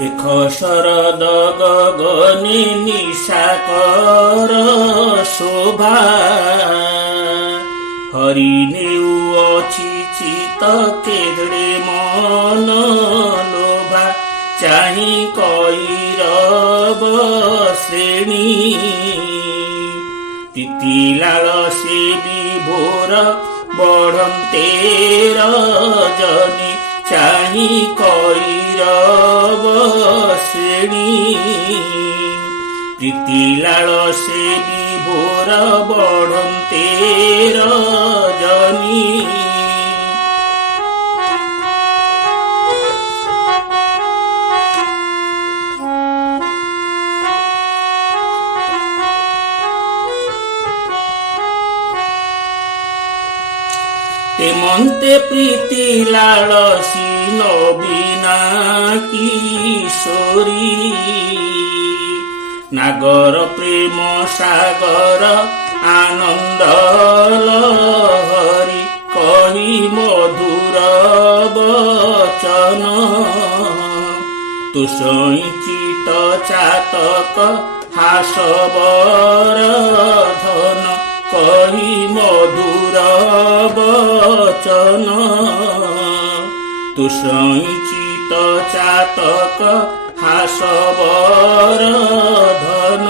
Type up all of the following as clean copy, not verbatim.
देख शरद गगने निशाकर शोभा हरि नेउ अछि चित केदे मन लोभा चाहि कईरब श्रेणी प्रीतिलाल से विभोर बढ़ते रजनी चाहि कईरब श्रेणी प्रीतिलाल से विभोर बढ़ते रजनी तेमन्ते प्रीतिलाल नवीना किशोरी नागर प्रेम सागर आनंद लहरी कही मधुर वचन तुषित चातक हासवर धन कही मधुर वचन तुषित चातक हासवर धन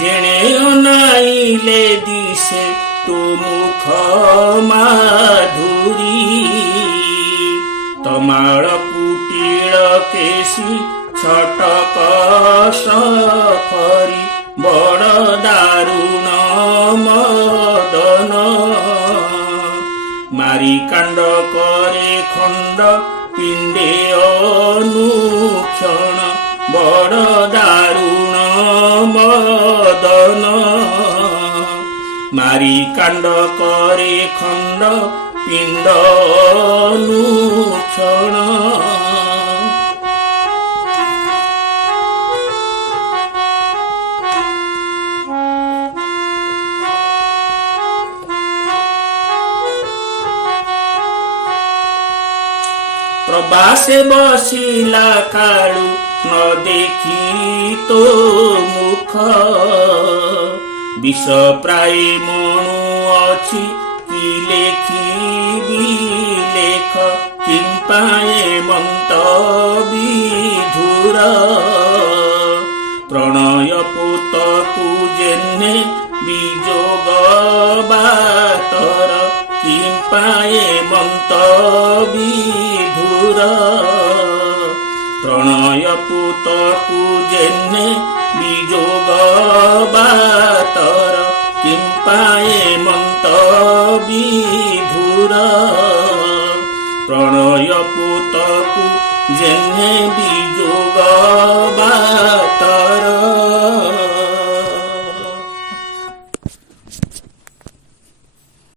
जेणे अनाइले दिसे तो मुख माधुरी तमाल कुटिल केशी छटक सफरी बड़ दारुण मदन मारी कांड करे खंड पिंडे अनुक्षण बड़ दारुण मदन मारी कांड करे खंड पिंड अनुक्षण प्रवासे बसिला काळू न देखी तो मुख विष प्राय मणु अछि कि लेखी लेख किंपाए मन्त विधुर प्रणय पुतकु जेन्ने विजोग बातर किंपाए मन्त विधुर प्रणय पुतकु जेन्ने विजोग बातर किंपाए मन्त विधुर प्रणय पुतकु जेन्ने विजोग बातर।